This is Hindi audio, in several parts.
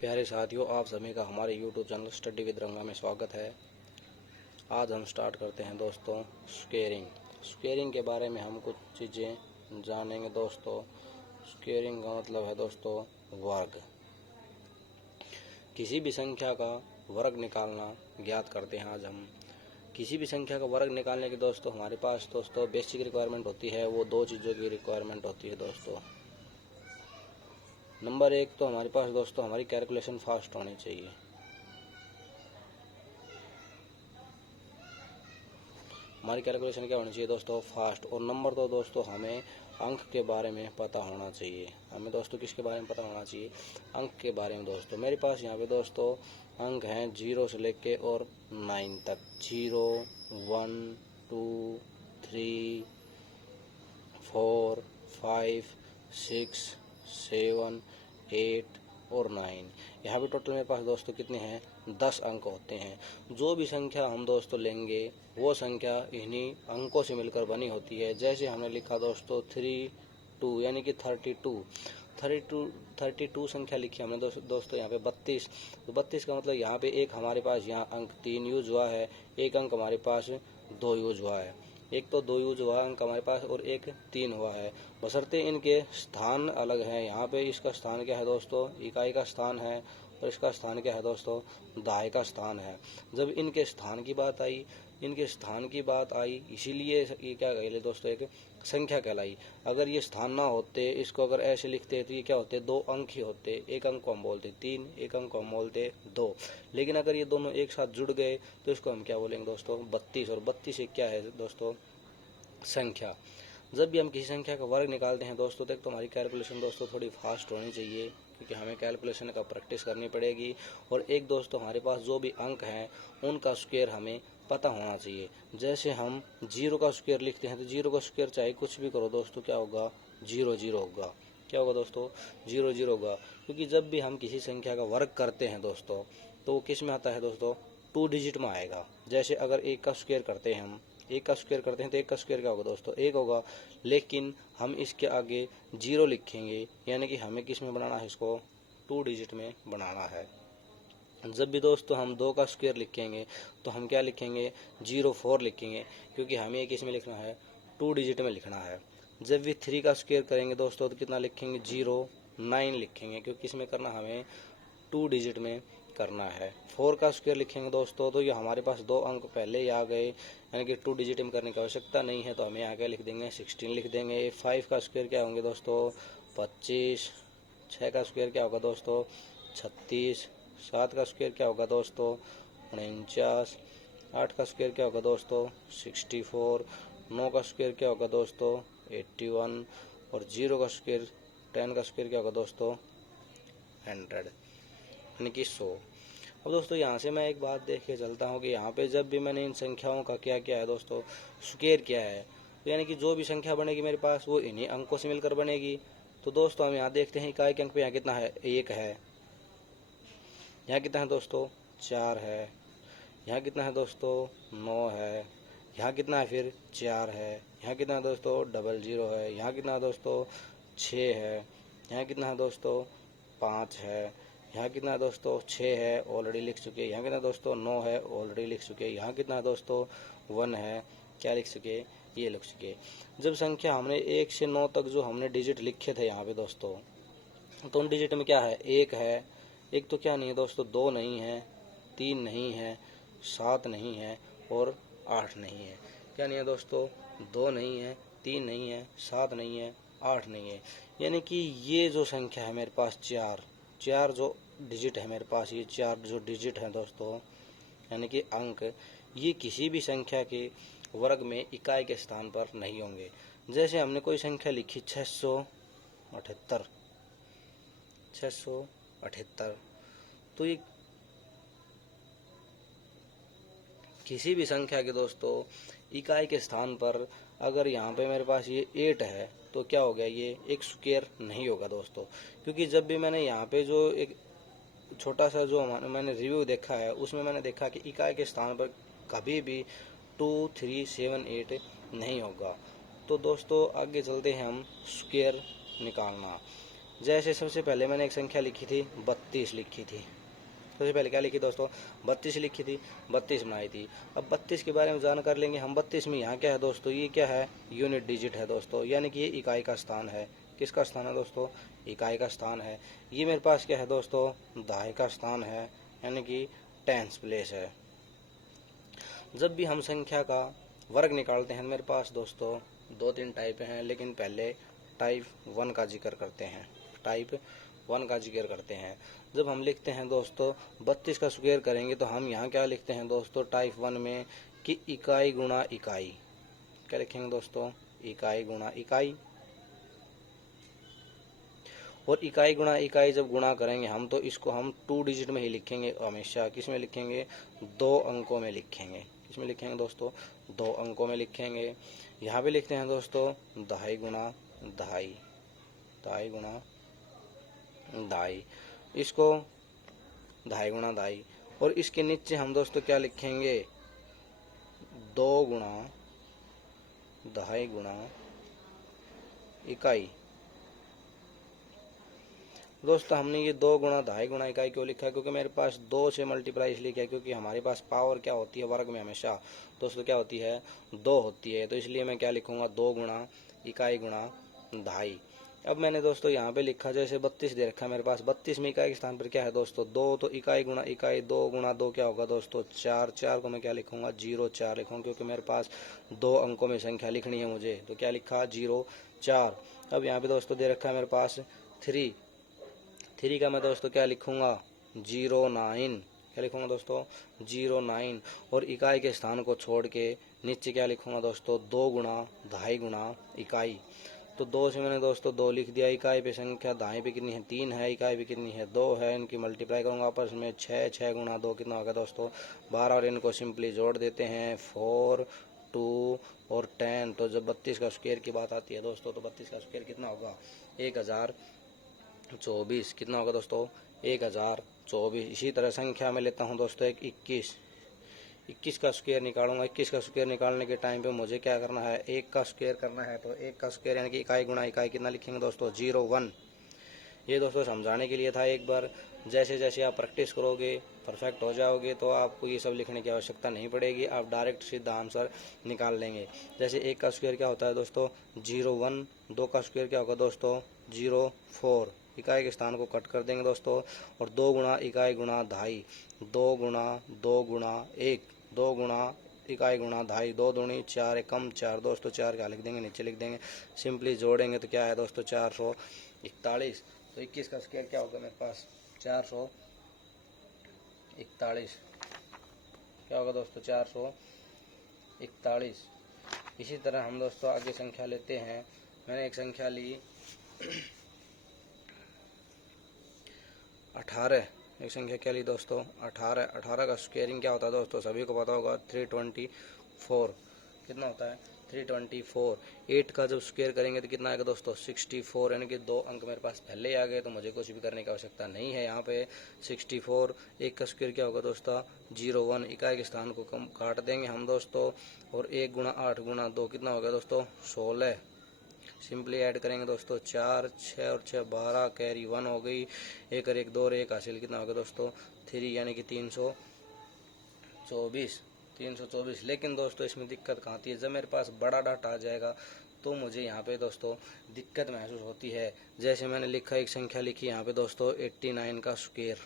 प्यारे साथियों, आप सभी का हमारे YouTube चैनल स्टडी विद रंगा में स्वागत है। आज हम स्टार्ट करते हैं दोस्तों स्क्वेयरिंग के बारे में हम कुछ चीज़ें जानेंगे दोस्तों। स्क्वेयरिंग का मतलब है दोस्तों वर्ग। किसी भी संख्या का वर्ग निकालना ज्ञात करते हैं। आज हम किसी भी संख्या का वर्ग निकालने के दोस्तों हमारे पास दोस्तों बेसिक रिक्वायरमेंट होती है। वो दो चीज़ों की रिक्वायरमेंट होती है दोस्तों। नंबर एक तो हमारे पास दोस्तों हमारी कैलकुलेशन फास्ट होनी चाहिए। हमारी कैलकुलेशन क्या होनी चाहिए दोस्तों? फास्ट। और नंबर दो दोस्तों हमें अंक के बारे में पता होना चाहिए। हमें दोस्तों किसके बारे में पता होना चाहिए? अंक के बारे में दोस्तों। मेरे पास यहाँ पे दोस्तों अंक हैं 0 से लेके और 9 तक। 0, 1, 2, 3, 4, 5, 6, 7, 8 और 9। यहाँ पे टोटल मेरे पास दोस्तों कितने हैं? 10 अंक होते हैं। जो भी संख्या हम दोस्तों लेंगे वो संख्या इन्हीं अंकों से मिलकर बनी होती है। जैसे हमने लिखा दोस्तों 32 यानी कि 32 संख्या लिखी हमने दोस्तों यहाँ पे 32। तो 32 का मतलब यहाँ पे एक हमारे पास यहाँ अंक 3 यूज हुआ है, एक अंक हमारे पास 2 यूज हुआ है। एक तो 2 यूज हुआ अंक हमारे पास और एक 3 हुआ है, बशर्ते इनके स्थान अलग हैं। यहाँ पे इसका स्थान क्या है दोस्तों? इकाई का स्थान है और इसका स्थान क्या है दोस्तों? दहाई का स्थान है। जब इनके स्थान की बात आई इसीलिए ये क्या कहले दोस्तों? एक संख्या कहलाई। अगर ये स्थान ना होते, इसको अगर ऐसे लिखते तो ये क्या होते? 2 अंक ही होते। एक अंक को हम बोलते 3, एक अंक को हम बोलते 2। लेकिन अगर ये दोनों एक साथ जुड़ गए तो इसको हम क्या बोलेंगे दोस्तों? 32। और 32 एक क्या है दोस्तों? संख्या। जब भी हम किसी संख्या का वर्ग निकालते हैं दोस्तों तक तो हमारी कैलकुलेशन दोस्तों थोड़ी फास्ट होनी चाहिए, क्योंकि हमें कैलकुलेशन का प्रैक्टिस करनी पड़ेगी। और एक दोस्तों हमारे पास जो भी अंक हैं उनका स्क्वायर हमें पता होना चाहिए। जैसे हम 0 का स्क्वायर लिखते हैं तो 0 का स्क्वायर चाहे कुछ भी करो दोस्तों क्या होगा? 0 0 होगा। क्या होगा दोस्तों? 0 0 होगा। क्योंकि जब भी हम किसी संख्या का वर्ग करते हैं दोस्तों तो वो किस में आता है दोस्तों? 2 डिजिट में आएगा। जैसे अगर 1 का स्क्वायर करते हैं हम, 1 का स्क्वायर करते हैं तो 1 का स्क्वायर क्या होगा दोस्तों? 1 होगा। लेकिन हम इसके आगे 0 लिखेंगे, यानी कि हमें किस में बनाना है? इसको 2 डिजिट में बनाना है। जब भी दोस्तों हम 2 का स्क्वायर लिखेंगे तो हम क्या लिखेंगे? 0 4 लिखेंगे, क्योंकि हमें किस में लिखना है? 2 डिजिट में लिखना है। जब भी 3 का स्क्वायर करेंगे दोस्तों तो कितना लिखेंगे? 0 9 लिखेंगे, क्योंकि इसमें करना हमें 2 डिजिट में करना है। 4 का स्क्वायर लिखेंगे दोस्तों तो ये हमारे पास 2 अंक पहले ही आ गए, यानी कि 2 डिजिट में करने की आवश्यकता नहीं है, तो हमें आगे लिख देंगे 16 लिख देंगे। 5 का स्क्वायर क्या होंगे दोस्तों? 25। 6 का स्क्वायर क्या होगा दोस्तों? 36। 7 का स्क्वायर क्या होगा दोस्तों? 49। 8 का स्क्वायर क्या होगा दोस्तों? 64। 9 का स्क्वायर क्या होगा दोस्तों? 81। और 0 का स्क्वायर 10 का स्क्वायर क्या होगा दोस्तों? 100 यानी कि 100। अब दोस्तों यहाँ से मैं एक बात देख के चलता हूँ कि यहाँ पे जब भी मैंने इन संख्याओं का क्या किया है दोस्तों? स्क्वायर किया है, तो यानी कि जो भी संख्या बनेगी मेरे पास वो इन्हीं अंकों से मिलकर बनेगी। तो दोस्तों हम यहाँ देखते हैं इकाई के अंक पे यहाँ कितना है? 1 है। यहाँ कितना है दोस्तों? 4 है। यहाँ कितना है दोस्तों? 9 है। यहाँ कितना है? फिर 4 है। यहाँ कितना है दोस्तों? 00 है। यहाँ कितना है दोस्तों? 6 है। यहाँ कितना है दोस्तों? 5 है। यहाँ कितना है दोस्तों? 6 है, ऑलरेडी लिख चुके। यहाँ कितना दोस्तों? 9 है, ऑलरेडी लिख चुके। यहाँ कितना है दोस्तों? 1 है, क्या लिख चुके? ये लिख चुके। जब संख्या हमने 1 से 9 तक जो हमने डिजिट लिखे थे यहाँ पे दोस्तों, तो उन डिजिट में क्या है? 1 है। एक तो क्या नहीं है दोस्तों? 2 नहीं है, 3 नहीं है, 7 नहीं है और 8 नहीं है। क्या नहीं है दोस्तों? 2 नहीं है, 3 नहीं है, 7 नहीं है, 8 नहीं है। यानी कि ये जो संख्या है मेरे पास 4 जो डिजिट है मेरे पास, ये 4 जो डिजिट हैं दोस्तों, यानी कि अंक, ये किसी भी संख्या के वर्ग में इकाई के स्थान पर नहीं होंगे। जैसे हमने कोई संख्या लिखी 678, 678, तो ये किसी भी संख्या के दोस्तों इकाई के स्थान पर अगर यहाँ पे मेरे पास ये 8 है तो क्या हो गया? ये एक स्क्वायर नहीं होगा दोस्तों। क्योंकि जब भी मैंने यहाँ पे जो एक छोटा सा जो मैंने रिव्यू देखा है उसमें मैंने देखा कि इकाई के स्थान पर कभी भी 2 3 7 8 नहीं होगा। तो दोस्तों आगे चलते हैं हम स्क्वायर निकालना। जैसे सबसे पहले मैंने एक संख्या लिखी थी 32 लिखी थी। सबसे पहले क्या लिखी दोस्तों, 32 लिखी थी, 32 बनाई थी। अब 32 के बारे में जानकारी लेंगे हम। 32 में यहाँ क्या है दोस्तों, ये क्या है, यूनिट डिजिट है दोस्तों, यानी कि ये इकाई का स्थान है। किसका स्थान है दोस्तों, इकाई का स्थान है। ये मेरे पास क्या है दोस्तों, दहाई का स्थान है, यानी कि टेंस प्लेस है। जब भी हम संख्या का वर्ग निकालते हैं मेरे पास दोस्तों 2-3 टाइप हैं, लेकिन पहले टाइप 1 का जिक्र करते हैं। टाइप 1 का जिक्र करते हैं। जब हम लिखते हैं दोस्तों 32 का स्क्वायर करेंगे तो हम यहाँ क्या लिखते हैं दोस्तों टाइप 1 में कि इकाई गुणा इकाई। क्या लिखेंगे दोस्तों, इकाई गुणा इकाई। और इकाई गुणा इकाई जब गुणा करेंगे हम तो इसको हम 2 डिजिट में ही लिखेंगे हमेशा। किस में लिखेंगे, 2 अंकों में लिखेंगे। किस में लिखेंगे दोस्तों, 2 अंकों में लिखेंगे। यहाँ पे लिखते हैं दोस्तों दहाई गुणा दहाई, दहाई गुणा दहाई, इसको दहाई गुणा दहाई। और इसके नीचे हम दोस्तों क्या लिखेंगे, 2 गुणा दहाई गुणा इकाई। दोस्तों हमने ये 2 गुणा दहाई गुणा इकाई क्यों लिखा है, क्योंकि मेरे पास 2 से मल्टीप्लाई इसलिए किया क्योंकि हमारे पास पावर क्या होती है वर्ग में हमेशा दोस्तों, क्या होती है, 2 होती है। तो इसलिए मैं क्या लिखूंगा, 2 गुणा इकाई गुणा दहाई। अब मैंने दोस्तों यहाँ पे लिखा, जैसे 32 दे रखा है मेरे पास, 32 में इकाई के स्थान पर क्या है दोस्तों 2, तो इकाई गुणा इकाई, 2 गुणा 2 क्या होगा दोस्तों 4। 4 को मैं क्या लिखूंगा, 0-4 लिखूंगा, क्योंकि मेरे पास 2 अंकों में संख्या लिखनी है मुझे। तो क्या लिखा, 0-4। अब यहाँ पे दोस्तों दे रखा है मेरे पास 3, 3 का मैं दोस्तों क्या लिखूंगा, 09। क्या लिखूंगा दोस्तों, 09। और इकाई के स्थान को छोड़ के नीचे क्या लिखूंगा दोस्तों, 2 गुणा दहाई गुणा इकाई। तो 2 से मैंने दोस्तों 2 लिख दिया। इकाई पे संख्या दहाई पे कितनी है, 3 है। इकाई पे कितनी है, 2 है। इनकी मल्टीप्लाई करूंगा आपस में, 6, 6 गुणा 2 कितना होगा दोस्तों 12। और इनको सिंपली जोड़ देते हैं, 4, 2 और 10। तो जब 32 का स्क्वायर की बात आती है दोस्तों तो 32 का स्क्वायर कितना होगा, 1024। कितना होगा दोस्तों, 1024। इसी तरह संख्या में लेता हूँ दोस्तों एक 21। 21 का स्क्वायर निकालूंगा। 21 का स्क्वायर निकालने के टाइम पे मुझे क्या करना है, 1 का स्क्वायर करना है। तो 1 का स्क्वायर यानी कि इकाई गुणा इकाई कितना लिखेंगे दोस्तों, 01। ये दोस्तों समझाने के लिए था। एक बार जैसे जैसे आप प्रैक्टिस करोगे, परफेक्ट हो जाओगे, तो आपको ये सब लिखने की आवश्यकता नहीं पड़ेगी, आप डायरेक्ट सीधा आंसर निकाल लेंगे। जैसे 1 का स्क्वायर क्या होता है दोस्तों 01, 2 का स्क्वायर क्या होगा दोस्तों 04। इकाई के स्थान को कट कर देंगे दोस्तों। और 2 गुणा इकाई गुणा दहाई, 2 गुणा 2 गुणा 1, 2 गुणा इकाई गुणा दहाई, 2 दूनी 4, एकम 4 दोस्तों। 4 क्या लिख देंगे, नीचे लिख देंगे। सिंपली जोड़ेंगे तो क्या है दोस्तों 441। तो 21 का स्क्वायर क्या होगा मेरे पास, 441। क्या होगा दोस्तों 441। इसी तरह हम दोस्तों आगे संख्या लेते हैं। मैंने एक संख्या ली 18। एक संख्या क्या ली दोस्तों 18। 18 का स्क्वायरिंग क्या होता है दोस्तों, सभी को पता होगा 324। कितना होता है 324। 8 का जब स्क्वायर करेंगे तो कितना आएगा दोस्तों 64, यानी कि 2 अंक मेरे पास पहले ही आ गए, तो मुझे कुछ भी करने की आवश्यकता नहीं है। यहाँ पे 64। 1 का स्क्वायर क्या होगा दोस्तों 01। इकाई के स्थान को कम काट देंगे हम दोस्तों। और 1 गुणा 8 गुणा 2 कितना होगा दोस्तों 16। सिंपली ऐड करेंगे दोस्तों 4, 6 और 6 12, कैरी 1 हो गई। 1 और 1 2 और 1 हासिल कितना होगा दोस्तों 3, यानी कि 324। 324। लेकिन दोस्तों इसमें दिक्कत कहाँ आती है, जब मेरे पास बड़ा डाटा आ जाएगा तो मुझे यहाँ पे दोस्तों दिक्कत महसूस होती है। जैसे मैंने लिखा, एक संख्या लिखी यहाँ पे दोस्तों 89 का स्क्वायर।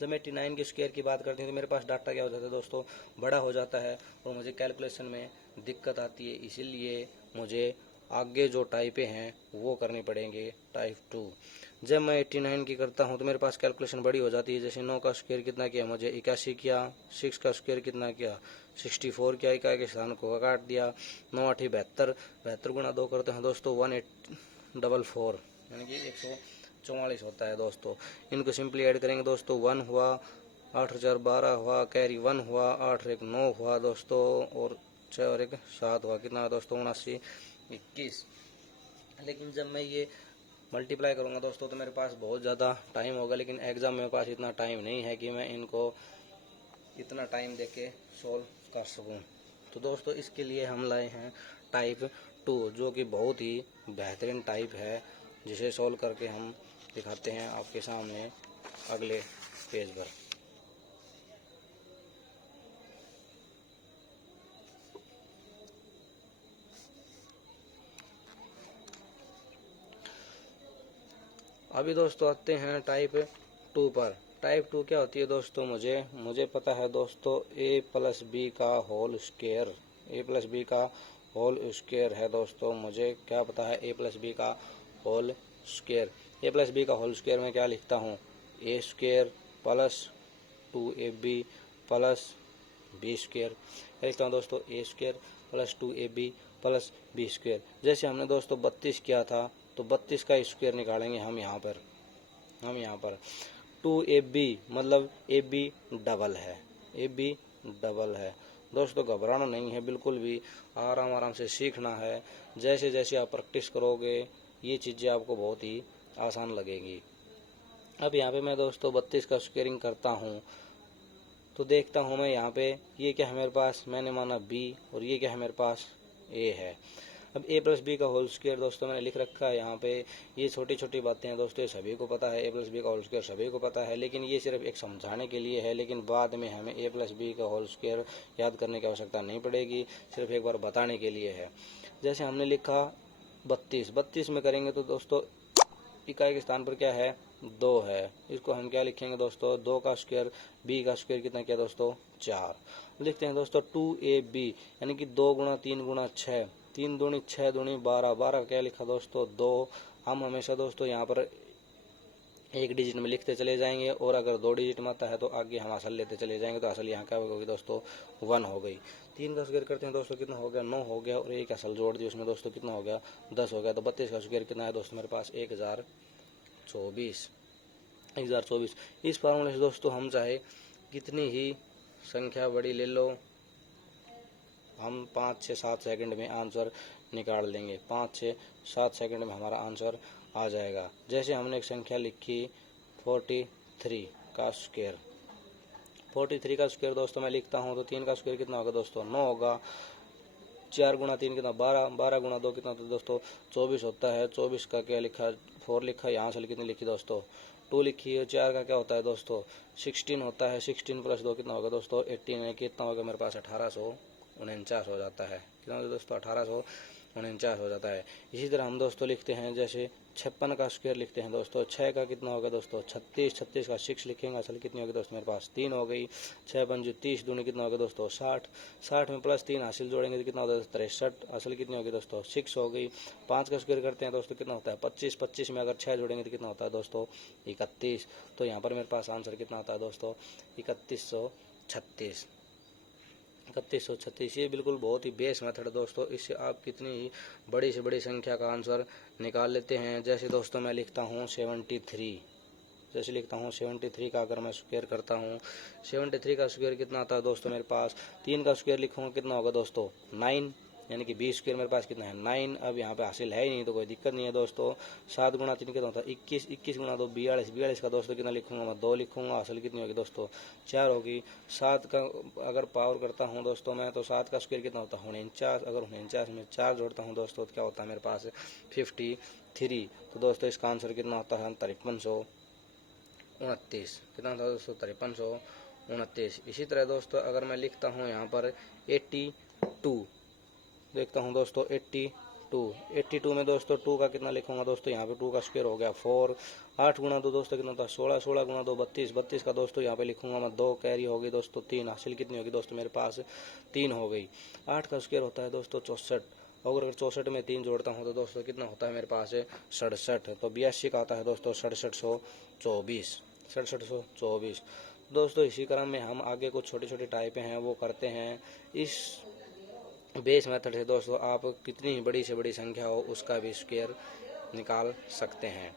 जब मैं 89 के स्क्वायर की बात करती हूँ तो मेरे पास डाटा क्या हो जाता है दोस्तों, बड़ा हो जाता है और मुझे कैलकुलेशन में दिक्कत आती है। इसीलिए मुझे आगे जो टाइपें हैं वो करनी पड़ेंगे, टाइप 2। जब मैं 89 की करता हूँ तो मेरे पास कैलकुलेशन बड़ी हो जाती है। जैसे 9 का स्क्वायर कितना किया मुझे 81 किया। 6 का स्क्वायर कितना किया 64 किया। इकाई के स्थान को काट दिया। 9 8 72। 72 गुणा 2 करते हैं दोस्तों 1844, यानी कि 144 होता है दोस्तों। इनको सिंपली ऐड करेंगे दोस्तों, 1 हुआ, 8012 हुआ, कैरी 1 हुआ, 8 और 1 9 हुआ दोस्तों, और 6 और 1 7 हुआ। कितना है दोस्तों 7921। लेकिन जब मैं ये मल्टीप्लाई करूँगा दोस्तों तो मेरे पास बहुत ज़्यादा टाइम होगा, लेकिन एग्ज़ाम में मेरे पास इतना टाइम नहीं है कि मैं इनको इतना टाइम देके सॉल्व कर सकूँ। तो दोस्तों इसके लिए हम लाए हैं टाइप 2, जो कि बहुत ही बेहतरीन टाइप है। जिसे सॉल्व करके हम दिखाते हैं आपके सामने अगले पेज पर। अभी दोस्तों आते हैं टाइप 2 पर। टाइप 2 क्या होती है दोस्तों, मुझे पता है दोस्तों a प्लस बी का whole square, a plus B का होल स्क्वायर है दोस्तों। मुझे क्या पता है a प्लस बी का whole square. a plus B का होल स्क्वायर में क्या लिखता हूँ, a square plus 2ab plus B square. लिखता हूँ दोस्तों a square plus 2ab plus B square. जैसे हमने दोस्तों 32 किया था तो 32 का स्क्वायर निकालेंगे हम यहाँ पर 2ab मतलब ab डबल है दोस्तों। घबराना नहीं है बिल्कुल भी, आराम से सीखना है। जैसे जैसे आप प्रैक्टिस करोगे ये चीज़ें आपको बहुत ही आसान लगेगी। अब यहाँ पे मैं दोस्तों 32 का स्क्वायरिंग करता हूँ तो देखता हूँ मैं यहाँ पे ये क्या है मेरे पास, मैंने माना b और ये क्या है मेरे पास a है। अब a प्लस बी का होल स्क्वायर दोस्तों मैंने लिख रखा है यहाँ पे। ये छोटी छोटी बातें हैं दोस्तों, ये सभी को पता है, a प्लस बी का होल स्क्वायर सभी को पता है, लेकिन ये सिर्फ एक समझाने के लिए है। लेकिन बाद में हमें a प्लस बी का होल स्क्वायर याद करने की आवश्यकता नहीं पड़ेगी, सिर्फ एक बार बताने के लिए है। जैसे हमने लिखा 32 में करेंगे तो दोस्तों इकाई के स्थान पर क्या है, 2 है। इसको हम क्या लिखेंगे दोस्तों, 2 का स्क्वायर, b का स्क्वायर कितना किया दोस्तों 4। लिखते हैं दोस्तों 2ab यानी कि 2 गुणा 3 गुणा 6, 3 दूनी 6 दूनी 12, 12 क्या लिखा दोस्तों 2। हम हमेशा दोस्तों यहाँ पर एक डिजिट में लिखते चले जाएंगे और अगर 2 डिजिट में आता है तो आगे हम असल लेते चले जाएंगे। तो असल यहाँ क्या होगी दोस्तों 1 हो गई। 3 का स्क्वायर करते हैं दोस्तों कितना हो गया 9 हो गया, और एक असल जोड़ दी उसमें दोस्तों कितना हो गया 10 हो गया। तो 32 का स्क्वायर कितना है दोस्तों मेरे पास 1024। इस फार्मूले से दोस्तों हम चाहे कितनी ही संख्या बड़ी ले लो, हम 5 से 7 सेकंड में आंसर निकाल लेंगे। 5 से 7 सेकंड में हमारा आंसर आ जाएगा। जैसे हमने एक संख्या लिखी 43 का स्क्वायर, 43 का स्क्वायर दोस्तों मैं लिखता हूँ तो 3 का स्क्वायर कितना होगा दोस्तों 9 होगा। 4 गुणा 3 कितना 12, 12 गुणा 2 कितना तो दोस्तों 24 होता है। 24 का क्या लिखा 4 लिखा, यहाँ से कितनी लिखी दोस्तों 2 लिखी है। 4 का क्या होता है दोस्तों 16 होता है। 16 प्लस 2 कितना होगा दोस्तों 18 है। कितना होगा मेरे पास 1849 हो जाता है। कितना होगा दोस्तों 1849 हो जाता है। इसी तरह हम दोस्तों लिखते हैं जैसे 56 का स्क्वायर लिखते हैं दोस्तों, 6 का कितना होगा दोस्तों 36, 36 का 6 लिखेंगे। असल कितनी होगी दोस्तों मेरे पास 3 हो गई। 6 पंजे 30 दूनी कितना होगा दोस्तों 60, 60 में प्लस 3 हासिल जोड़ेंगे तो कितना होता है 63, असल कितनी होगी दोस्तों 6 हो गई। 5 का स्क्वायर करते हैं दोस्तों कितना होता है 25, 25 में अगर 6 जोड़ेंगे तो कितना होता है दोस्तों 31। तो यहाँ पर मेरे पास आंसर कितना आता है दोस्तों 3136। ये बिल्कुल बहुत ही बेस्ट मेथड है दोस्तों, इससे आप कितनी ही बड़ी से बड़ी संख्या का आंसर निकाल लेते हैं। जैसे दोस्तों मैं लिखता हूँ 73, जैसे लिखता हूँ 73 का अगर मैं स्क्वायर करता हूँ 73 का स्क्वायर कितना आता है दोस्तों मेरे पास 3 का स्क्वायर लिखूँगा कितना होगा दोस्तों 9, यानी कि 20 स्क्वायर मेरे पास कितना है 9। अब यहाँ पे हासिल है ही नहीं तो कोई दिक्कत नहीं है दोस्तों। 7 गुणा 3 कितना होता है 21, 21 गुणा 2 42, 42 का दोस्तों कितना लिखूंगा मैं 2 लिखूंगा। हासिल कितनी होगी दोस्तों 4 होगी। 7 का अगर पावर करता हूँ दोस्तों मैं तो 7 का स्क्वायर कितना होता है 49, अगर 49 में 4 जोड़ता हूँ दोस्तों तो क्या होता है मेरे पास 53। तो दोस्तों इसका आंसर कितना होता है 5329। कितना था दोस्तों 5329। इसी तरह दोस्तों अगर मैं लिखता हूँ यहाँ पर 82, देखता हूँ दोस्तों 82 में दोस्तों 2 का कितना लिखूंगा दोस्तों यहाँ पे 2 का स्क्वायर हो गया 4। 8 गुणा 2 दोस्तों कितना था 16, 16 गुणा 2 32, 32 का दोस्तों यहाँ पे लिखूंगा मैं 2, कैरी होगी दोस्तों 3। हासिल कितनी होगी दोस्तों मेरे पास 3 हो गई। 8 का स्क्वायर होता है दोस्तों 64, और अगर 64 में 3 जोड़ता हूँ तो दोस्तों कितना होता है मेरे पास 67। तो 82 का आता है दोस्तों 6724। दोस्तों इसी क्रम में हम आगे कुछ छोटी छोटी टाइपें हैं वो करते हैं। इस बेस मेथड से दोस्तों आप कितनी ही बड़ी से बड़ी संख्या हो उसका भी स्क्वायर निकाल सकते हैं।